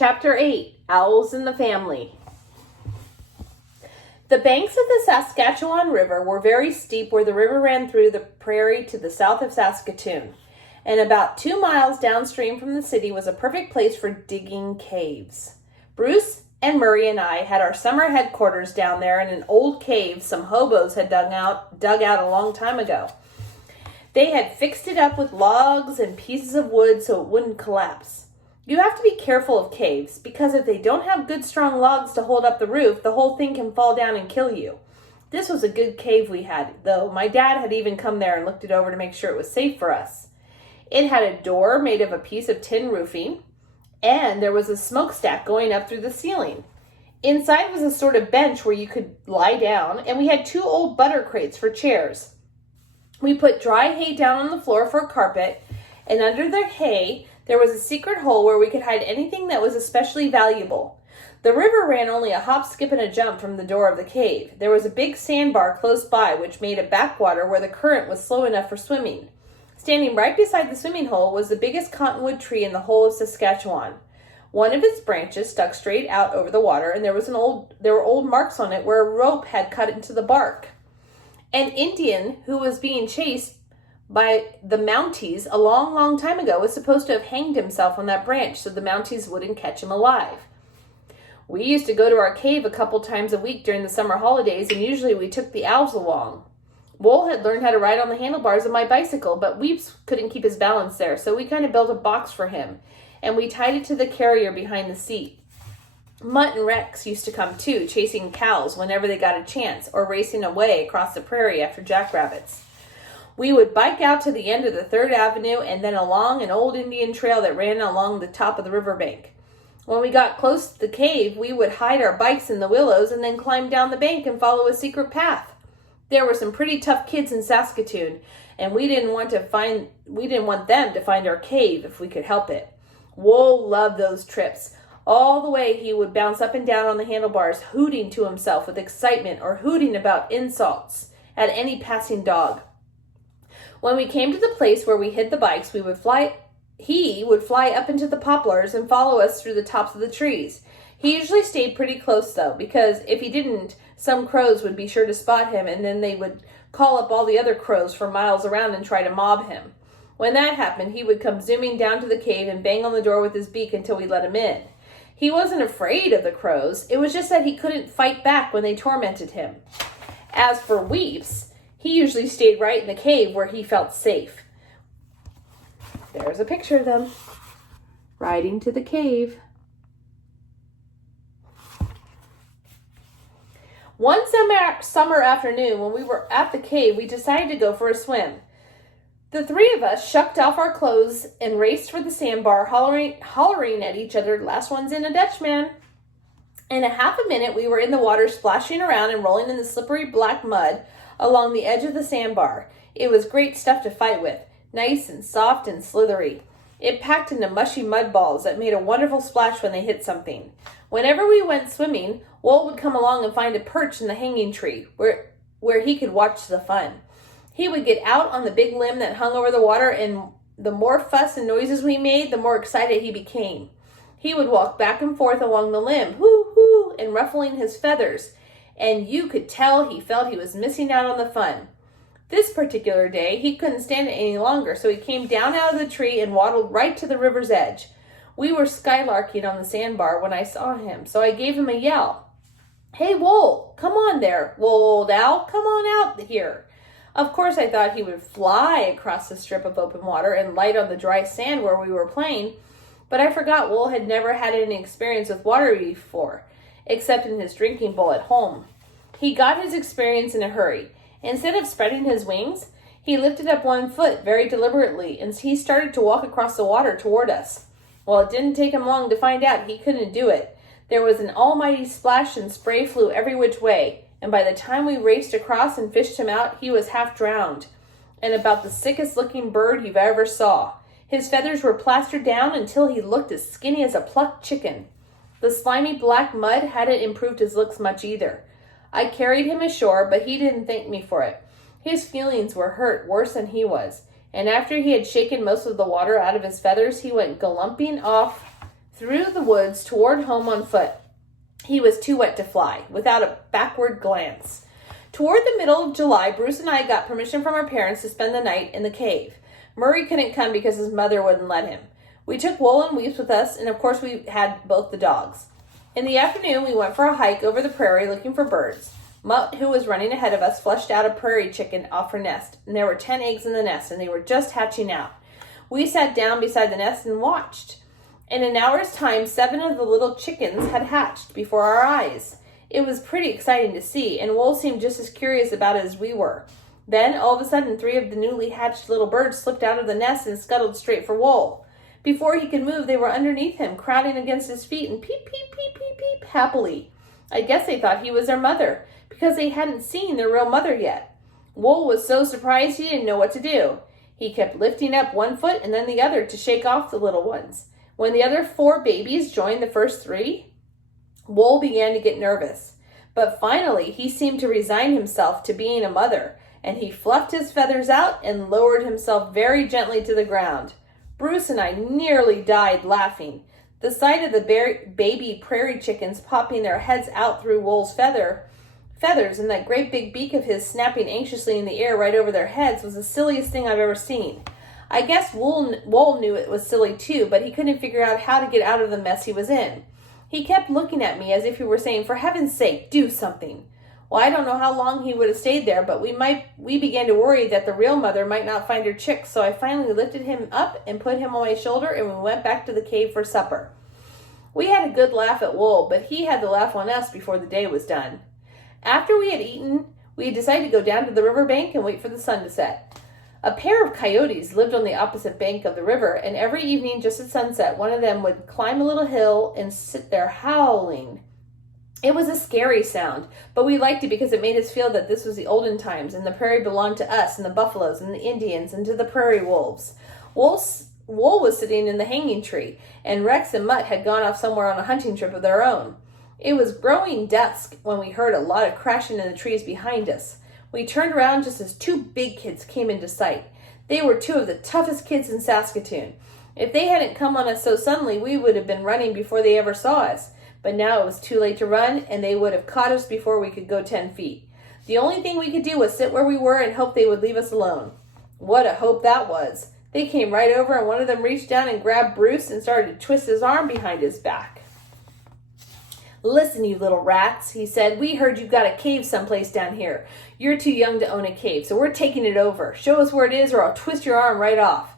Chapter 8, Owls in the Family. The banks of the Saskatchewan River were very steep where the river ran through the prairie to the south of Saskatoon, and about 2 miles downstream from the city was a perfect place for digging caves. Bruce and Murray and I had our summer headquarters down there in an old cave some hobos had dug out a long time ago. They had fixed it up with logs and pieces of wood so it wouldn't collapse. You have to be careful of caves, because if they don't have good strong logs to hold up the roof, the whole thing can fall down and kill you. This was a good cave we had, though my dad had even come there and looked it over to make sure it was safe for us. It had a door made of a piece of tin roofing, and there was a smokestack going up through the ceiling. Inside was a sort of bench where you could lie down, and we had 2 old butter crates for chairs. We put dry hay down on the floor for a carpet, and under the hay there was a secret hole where we could hide anything that was especially valuable. The river ran only a hop, skip, and a jump from the door of the cave. There was a big sandbar close by, which made a backwater where the current was slow enough for swimming. Standing right beside the swimming hole was the biggest cottonwood tree in the whole of Saskatchewan. One of its branches stuck straight out over the water, and there were old marks on it where a rope had cut into the bark. An Indian who was being chased by the Mounties a long time ago was supposed to have hanged himself on that branch so the Mounties wouldn't catch him alive. We used to go to our cave a couple times a week during the summer holidays, and usually we took the owls along. Wool had learned how to ride on the handlebars of my bicycle, but Weeps couldn't keep his balance there, so we kind of built a box for him, and we tied it to the carrier behind the seat. Mutt and Rex used to come too, chasing cows whenever they got a chance, or racing away across the prairie after jackrabbits. We would bike out to the end of the 3rd Avenue and then along an old Indian trail that ran along the top of the riverbank. When we got close to the cave, we would hide our bikes in the willows and then climb down the bank and follow a secret path. There were some pretty tough kids in Saskatoon, and we didn't want them to find our cave if we could help it. Wool loved those trips. All the way he would bounce up and down on the handlebars, hooting to himself with excitement or hooting about insults at any passing dog. When we came to the place where we hid the bikes, he would fly up into the poplars and follow us through the tops of the trees. He usually stayed pretty close, though, because if he didn't, some crows would be sure to spot him, and then they would call up all the other crows for miles around and try to mob him. When that happened, he would come zooming down to the cave and bang on the door with his beak until we let him in. He wasn't afraid of the crows. It was just that he couldn't fight back when they tormented him. As for Weeps, he usually stayed right in the cave where he felt safe. There's a picture of them riding to the cave. One summer afternoon when we were at the cave, we decided to go for a swim. The 3 of us shucked off our clothes and raced for the sandbar, hollering at each other, "Last one's in a Dutchman." In a half a minute, we were in the water, splashing around and rolling in the slippery black mud along the edge of the sandbar. It was great stuff to fight with, nice and soft and slithery. It packed into mushy mud balls that made a wonderful splash when they hit something. Whenever we went swimming, Wool would come along and find a perch in the hanging tree where he could watch the fun. He would get out on the big limb that hung over the water, and the more fuss and noises we made, the more excited he became. He would walk back and forth along the limb, hoo-hoo, and ruffling his feathers, and you could tell he felt he was missing out on the fun. This particular day, he couldn't stand it any longer, so he came down out of the tree and waddled right to the river's edge. We were skylarking on the sandbar when I saw him, so I gave him a yell. "Hey, Wool, come on there, Wool, old owl, come on out here." Of course, I thought he would fly across the strip of open water and light on the dry sand where we were playing, but I forgot Wool had never had any experience with water before, except in his drinking bowl at home. He got his experience in a hurry. Instead of spreading his wings, he lifted up one foot very deliberately, and he started to walk across the water toward us. Well, it didn't take him long to find out he couldn't do it. There was an almighty splash, and spray flew every which way, and by the time we raced across and fished him out, he was half drowned, and about the sickest-looking bird you ever saw. His feathers were plastered down until he looked as skinny as a plucked chicken. The slimy black mud hadn't improved his looks much either. I carried him ashore, but he didn't thank me for it. His feelings were hurt worse than he was, and after he had shaken most of the water out of his feathers, he went galumping off through the woods toward home on foot. He was too wet to fly, without a backward glance. Toward the middle of July, Bruce and I got permission from our parents to spend the night in the cave. Murray couldn't come because his mother wouldn't let him. We took Wool and Weeps with us, and of course we had both the dogs. In the afternoon, we went for a hike over the prairie looking for birds. Mutt, who was running ahead of us, flushed out a prairie chicken off her nest, and there were 10 eggs in the nest, and they were just hatching out. We sat down beside the nest and watched. In an hour's time, 7 of the little chickens had hatched before our eyes. It was pretty exciting to see, and Wool seemed just as curious about it as we were. Then, all of a sudden, 3 of the newly hatched little birds slipped out of the nest and scuttled straight for Wool. Before he could move, they were underneath him, crowding against his feet and peep, peep, peep, peep, peep, happily. I guess they thought he was their mother, because they hadn't seen their real mother yet. Wool was so surprised he didn't know what to do. He kept lifting up one foot and then the other to shake off the little ones. When the other 4 babies joined the first 3, Wool began to get nervous. But finally, he seemed to resign himself to being a mother, and he fluffed his feathers out and lowered himself very gently to the ground. Bruce and I nearly died laughing. The sight of the baby prairie chickens popping their heads out through Wool's feathers and that great big beak of his snapping anxiously in the air right over their heads was the silliest thing I've ever seen. I guess Wool knew it was silly too, but he couldn't figure out how to get out of the mess he was in. He kept looking at me as if he were saying, "For heaven's sake, do something." Well, I don't know how long he would have stayed there, but we began to worry that the real mother might not find her chicks, so I finally lifted him up and put him on my shoulder, and we went back to the cave for supper. We had a good laugh at Wool, but he had to laugh on us before the day was done. After we had eaten, we decided to go down to the river bank and wait for the sun to set. A pair of coyotes lived on the opposite bank of the river, and every evening just at sunset, one of them would climb a little hill and sit there howling. It was a scary sound, but we liked it because it made us feel that this was the olden times, and the prairie belonged to us, and the buffaloes, and the Indians, and to the prairie wolves. Wool was sitting in the hanging tree, and Rex and Mutt had gone off somewhere on a hunting trip of their own. It was growing dusk when we heard a lot of crashing in the trees behind us. We turned around just as 2 big kids came into sight. They were 2 of the toughest kids in Saskatoon. If they hadn't come on us so suddenly, we would have been running before they ever saw us. But now it was too late to run, and they would have caught us before we could go 10 feet. The only thing we could do was sit where we were and hope they would leave us alone. What a hope that was. They came right over, and one of them reached down and grabbed Bruce and started to twist his arm behind his back. "Listen, you little rats," he said. "We heard you've got a cave someplace down here. You're too young to own a cave, so we're taking it over. Show us where it is or I'll twist your arm right off."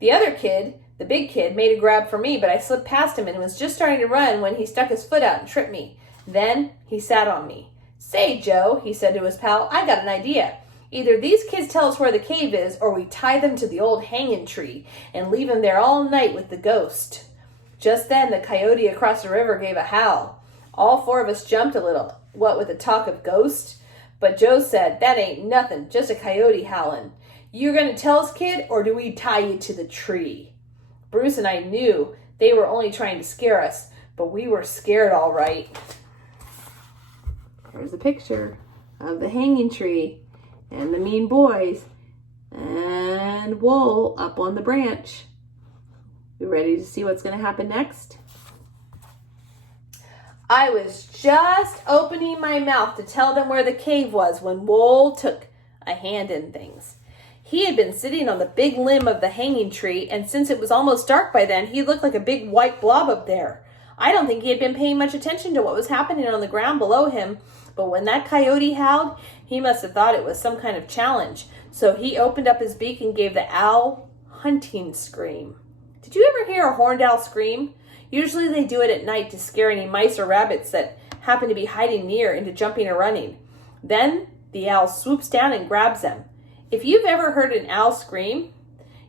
The other kid, the big kid, made a grab for me, but I slipped past him and was just starting to run when he stuck his foot out and tripped me. Then he sat on me. "Say, Joe," he said to his pal, "I got an idea. Either these kids tell us where the cave is, or we tie them to the old hanging tree and leave them there all night with the ghost." Just then the coyote across the river gave a howl. All 4 of us jumped a little, what with the talk of ghost. But Joe said, "That ain't nothing, just a coyote howling. You gonna tell us, kid, or do we tie you to the tree?" Bruce and I knew they were only trying to scare us, but we were scared all right. There's a picture of the hanging tree and the mean boys and Wool up on the branch. You ready to see what's going to happen next? I was just opening my mouth to tell them where the cave was when Wool took a hand in things. He had been sitting on the big limb of the hanging tree, and since it was almost dark by then, he looked like a big white blob up there. I don't think he had been paying much attention to what was happening on the ground below him, but when that coyote howled, he must have thought it was some kind of challenge. So he opened up his beak and gave the owl hunting scream. Did you ever hear a horned owl scream? Usually they do it at night to scare any mice or rabbits that happen to be hiding near into jumping or running. Then the owl swoops down and grabs them. If you've ever heard an owl scream,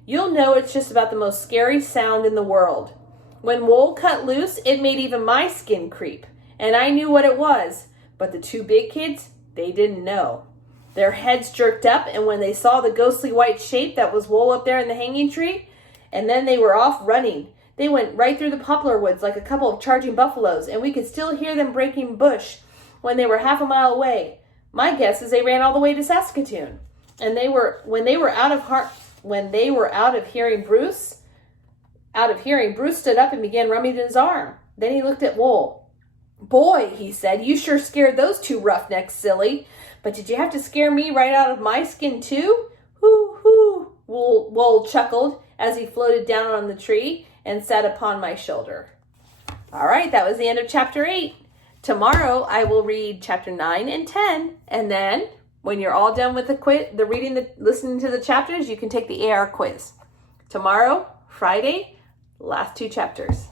you'll know it's just about the most scary sound in the world. When Wool cut loose, it made even my skin creep, and I knew what it was, but the 2 big kids, they didn't know. Their heads jerked up, and when they saw the ghostly white shape that was Wool up there in the hanging tree, and then they were off running. They went right through the poplar woods like a couple of charging buffaloes, and we could still hear them breaking bush when they were half a mile away. My guess is they ran all the way to Saskatoon. And when they were out of hearing Bruce, Out of hearing, Bruce stood up and began rubbing his arm. Then he looked at Wool. "Boy," he said, "you sure scared those two roughnecks silly. But did you have to scare me right out of my skin too?" "Hoo, hoo," Wool chuckled as he floated down on the tree and sat upon my shoulder. All right, that was the end of chapter 8. Tomorrow I will read chapter 9 and 10, and then when you're all done with the reading, listening to the chapters, you can take the AR quiz. Tomorrow, Friday, last 2 chapters.